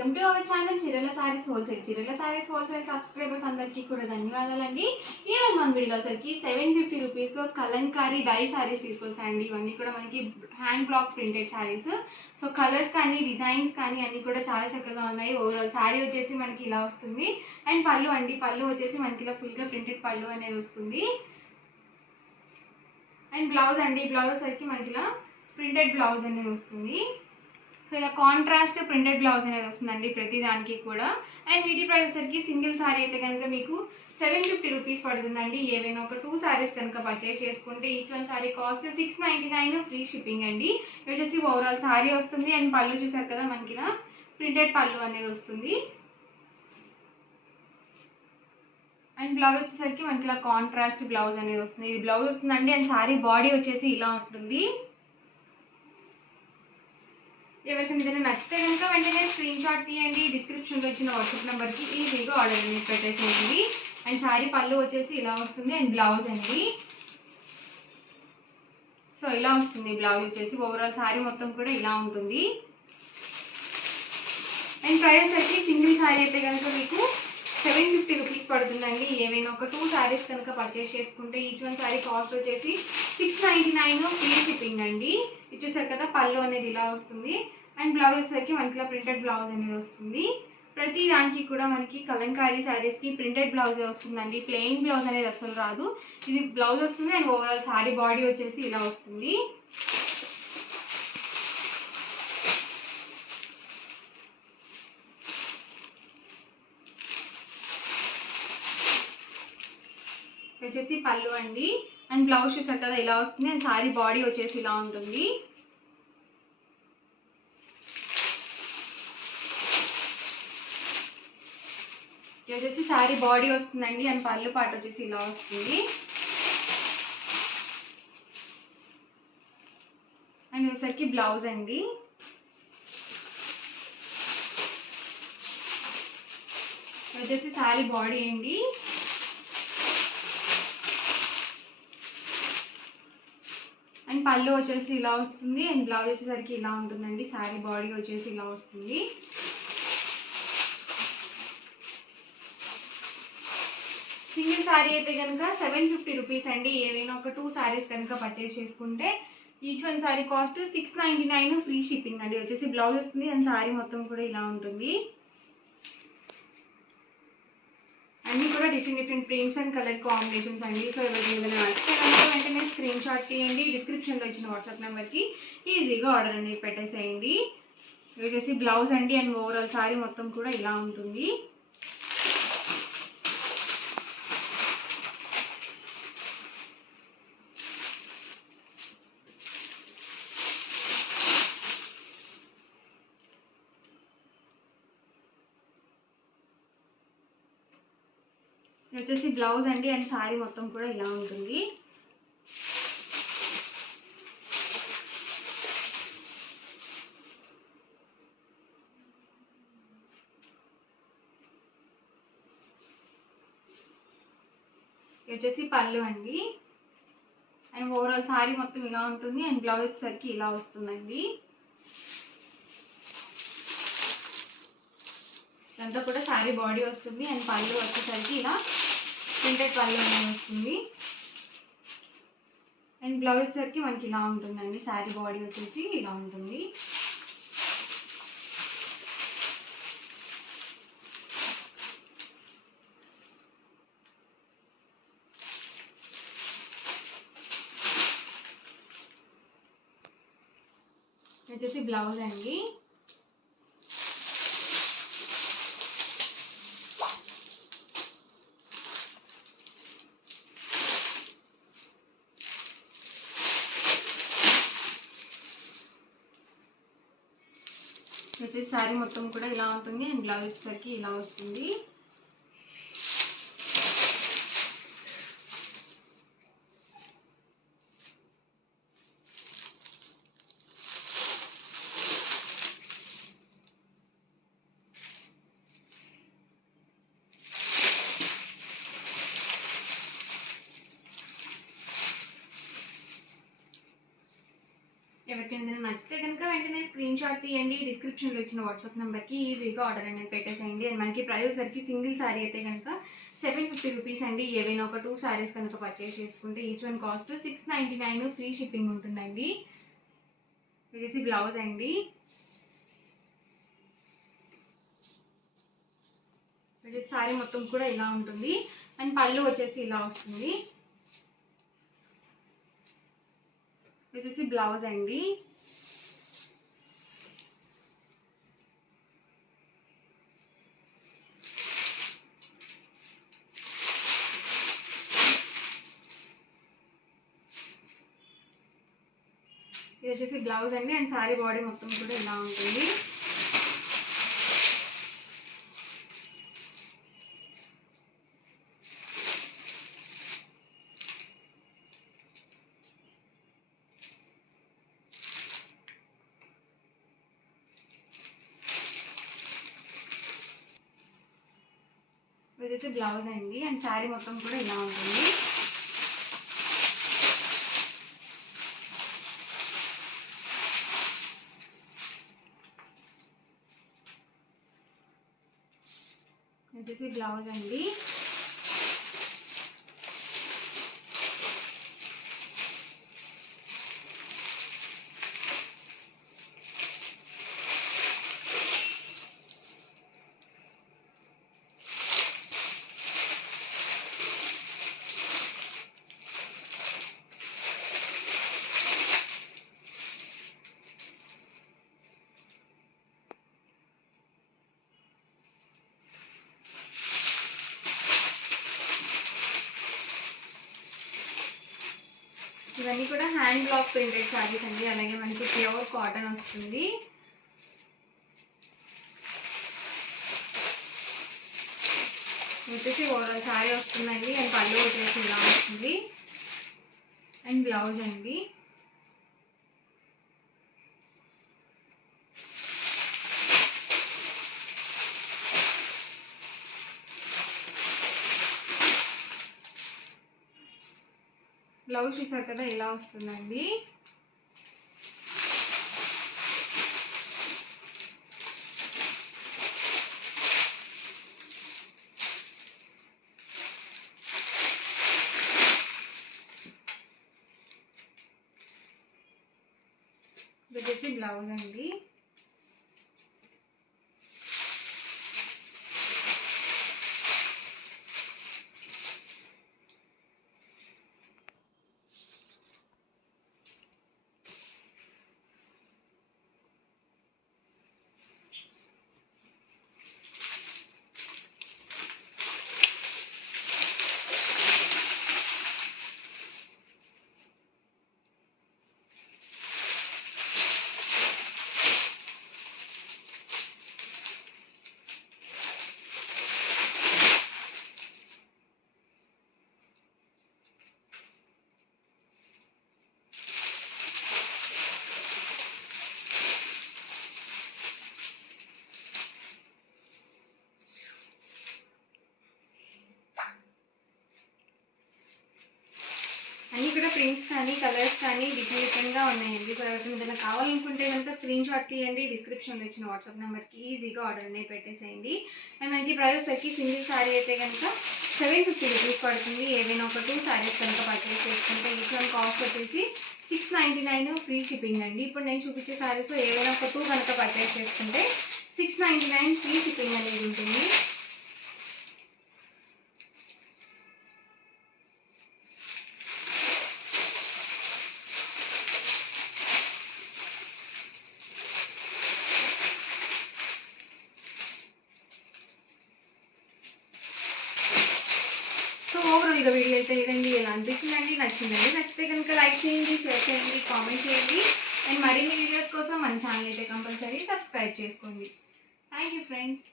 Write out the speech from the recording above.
Welcome to our channel చీరల సారీస్ హోల్సేల్. చీరల saris wholesale subscribers అందరికీ కూడా ధన్యవాదాలండి. ఈరోజు మన వీడియోలో వచ్చరికి 750 రూపీస్లో కలంకారీ డై సారీస్ తీసుకొస్తాయండి. ఇవన్నీ కూడా మనకి hand block printed saris. So colours కానీ డిజైన్స్ కానీ అన్నీ కూడా చాలా చక్కగా ఉన్నాయి. ఓవరాల్ సారీ వచ్చేసి మనకి ఇలా వస్తుంది. అండ్ పళ్ళు అండి, పళ్ళు వచ్చేసి మనకి ఇలా ఫుల్గా ప్రింటెడ్ పళ్ళు అనేది వస్తుంది. అండ్ బ్లౌజ్ అండి, బ్లౌజ్ వచ్చరికి మనకి ఇలా ప్రింటెడ్ బ్లౌజ్ అనేది వస్తుంది. సో ఇలా కాంట్రాస్ట్ ప్రింటెడ్ బ్లౌజ్ అనేది వస్తుందండి ప్రతి దానికి కూడా. అండ్ వీటి ప్రైస్ వచ్చరికి సింగిల్ సారీ అయితే కనుక మీకు 750 రూపీస్ పడుతుందండి. ఏవైనా ఒక 2 సారీస్ కనుక పర్చేస్ చేసుకుంటే each one sorry cost 699, free shipping అండి. ఇది వచ్చేసి ఓవరాల్ సారీ వస్తుంది. అండ్ పళ్ళు చూసారు కదా మనకి ఇలా ప్రింటెడ్ పళ్ళు అనేది వస్తుంది. అండ్ బ్లౌజ్ వచ్చేసరికి మనకి ఇలా కాంట్రాస్ట్ బ్లౌజ్ అనేది వస్తుంది. ఇది బ్లౌజ్ వస్తుందండి. అండ్ సారీ బాడీ వచ్చేసి ఇలా ఉంటుంది. ఎవరికైనా ఏదైనా నచ్చితే కనుక వెంటనే స్క్రీన్ షాట్ తీయండి. డిస్క్రిప్షన్లో ఇచ్చిన వాట్సాప్ నెంబర్కి ఈజీగా ఆర్డర్ అనేది పెట్టేసేయండి. అండ్ సారీ పళ్ళు వచ్చేసి ఇలా వస్తుంది. అండ్ బ్లౌజ్ అండి, సో ఇలా వస్తుంది బ్లౌజ్ వచ్చేసి. ఓవరాల్ సారీ మొత్తం కూడా ఇలా ఉంటుంది. అండ్ ప్రైస్ అయితే సింగిల్ సారీ అయితే కనుక మీకు 750 రూపీస్ పడుతుందండి. ఏమైనా ఒక 2 సారీస్ కనుక పర్చేస్ చేసుకుంటే ఈచ్ వన్ సారీ కాస్ట్ వచ్చేసి 699, ఫ్రీ షిప్పింగ్ అండి. ఇచ్చేసారు కదా పళ్ళు అనేది ఇలా వస్తుంది. అండ్ బ్లౌజ్ వచ్చేసరికి మనకి ఇలా ప్రింటెడ్ బ్లౌజ్ అనేది వస్తుంది. ప్రతి దానికి కూడా మనకి కలంకారీ శారీస్కి ప్రింటెడ్ బ్లౌజ్ వస్తుందండి. ప్లెయిన్ బ్లౌజ్ అనేది అసలు రాదు. ఇది బ్లౌజ్ వస్తుంది. అండ్ ఓవరాల్ సారీ బాడీ వచ్చేసి ఇలా వస్తుంది. వచ్చేసి పళ్ళు అండి. అండ్ బ్లౌజ్ చూసారు కదా ఇలా వస్తుంది. అండ్ సారీ బాడీ వచ్చేసి ఇలా ఉంటుంది. ఇది వచ్చేసి సారీ బాడీ వస్తుందండి. అండ్ పళ్ళు పాటు వచ్చేసి ఇలా వస్తుంది. అండ్ వచ్చేసరికి బ్లౌజ్ అండి. వచ్చేసి సారీ బాడీ అండి. అండ్ పళ్ళు వచ్చేసి ఇలా వస్తుంది. అండ్ బ్లౌజ్ వచ్చేసరికి ఇలా ఉంటుందండి. శారీ బాడీ వచ్చేసి ఇలా వస్తుంది. సింగిల్ శారీ అయితే కనుక 750 రూపీస్ అండి. ఏవైనా ఒక 2 శారీస్ కనుక పర్చేస్ చేసుకుంటే ఈచ్ వన్ శారీ కాస్ట్ 699, ఫ్రీ షిప్పింగ్ అండి. వచ్చేసి బ్లౌజ్ వస్తుంది. అండ్ శారీ మొత్తం కూడా ఇలా ఉంటుంది. అన్నీ కూడా different prints and colour combinations అండి. సో ఎవరికి ఏదైనా నచ్చితే కనుక వెంటనే స్క్రీన్ షాట్ తీయండి. డిస్క్రిప్షన్లో ఇచ్చిన వాట్సాప్ నెంబర్కి ఈజీగా ఆర్డర్ అనేది పెట్టేసేయండి. ఇది వచ్చేసి బ్లౌజ్ అండి. అండ్ ఓవరాల్ సారీ మొత్తం కూడా ఇలా ఉంటుంది. ఇది వచ్చేసి బ్లౌజ్ అండి. అండ్ సారీ మొత్తం కూడా ఇలా ఉంటుంది. ఇది వచ్చేసి పళ్ళు అండి. అండ్ ఓవరాల్ సారీ మొత్తం ఇలా ఉంటుంది. అండ్ బ్లౌజ్ వచ్చేసరికి ఇలా వస్తుందండి. ఇదంతా కూడా సారీ బాడీ వస్తుంది. అండ్ పళ్ళు వచ్చేసరికి ఇలా ప్రింటెడ్ పళ్ళు అనేది వస్తుంది. అండ్ బ్లౌజ్ వచ్చేసరికి మనకి ఇలా ఉంటుందండి. సారీ బాడీ వచ్చేసి ఇలా ఉంటుంది. వచ్చేసి బ్లౌజ్ అండి. వచ్చేసి శారీ మొత్తం కూడా ఇలా ఉంటుంది. అండ్ బ్లౌజ్ వచ్చేసరికి ఇలా వస్తుంది. ఎవరికైనా నచ్చితే కనుక వెంటనే స్క్రీన్ షాట్ తీయండి, డిస్క్రిప్షన్లో ఇచ్చిన వాట్సాప్ నెంబర్కి ఈజీగా ఆర్డర్ అనేది పెట్టేసేయండి. అండ్ మనకి ప్రైస్ వచ్చరికి సింగిల్ శారీ అయితే కనుక 750 రూపీస్ అండి. ఏవైనా ఒక 2 శారీస్ కనుక పర్చేస్ చేసుకుంటే each one cost 699, free shipping ఉంటుందండి. ఇది వచ్చేసి బ్లౌజ్ అండి. వచ్చేసి శారీ మొత్తం కూడా ఇలా ఉంటుంది. అండ్ పళ్ళు వచ్చేసి ఇలా వస్తుంది. వచ్చేసి బ్లౌజ్ అండి. ఇది వచ్చేసి బ్లౌజ్ అండి. అండ్ శారీ బాడీ మొత్తం కూడా ఇలా ఉంటుంది. ఇది వచ్చేసి బ్లౌజ్ అండి. అండ్ శారీ మొత్తం కూడా ఇలా ఉంటుంది. వచ్చేసి బ్లౌజ్ అండి. ఇవన్నీ కూడా హ్యాండ్ బ్లాక్ ప్రింటెడ్ శారీస్ అండి. అలాగే మనకి ప్యూర్ కాటన్ వస్తుంది. వచ్చేసి ఓవరాల్ శారీ వస్తుందండి. అండ్ పళ్ళు వచ్చేసి ఇలా వస్తుంది. అండ్ బ్లౌజ్ అండి. బ్లౌజ్ చూసారు కదా ఇలా వస్తుందండి. ఇది వచ్చేసి బ్లౌజ్ అండి. అన్నీ కూడా ప్రింట్స్ కానీ కలర్స్ కానీ డిఫరెంట్గా ఉన్నాయండి. సో ఎవరికైనా ఏదైనా కావాలనుకుంటే కనుక స్క్రీన్ షాట్ తీయండి, డిస్క్రిప్షన్లో ఇచ్చిన వాట్సాప్ నెంబర్కి ఈజీగా ఆర్డర్ అనేది పెట్టేసేయండి. అండ్ మనకి ప్రైస్ వచ్చరికి సింగిల్ శారీ అయితే కనుక 750 రూపీస్ పడుతుంది. ఏవైనా ఒక 2 శారీస్ కనుక పర్చేస్ చేసుకుంటే ఈచ్ వన్ కాస్ట్ వచ్చేసి 699, ఫ్రీ షిప్పింగ్ అండి. ఇప్పుడు నేను చూపించే శారీస్లో ఏవైనా ఒక 2 కనుక పర్చేస్ చేసుకుంటే 699, ఫ్రీ షిప్పింగ్ అనేది ఉంటుంది. ఓవరాల్గా వీడియో అయితే ఇదండి. ఎలా అనిపించిందండి? నచ్చిందండి? నచ్చితే కనుక లైక్ చేయండి, షేర్ చేయండి, కామెంట్ చేయండి. అండ్ మరిన్ని వీడియోస్ కోసం మన ఛానల్ అయితే కంపల్సరీ సబ్స్క్రైబ్ చేసుకోండి. Thank you friends.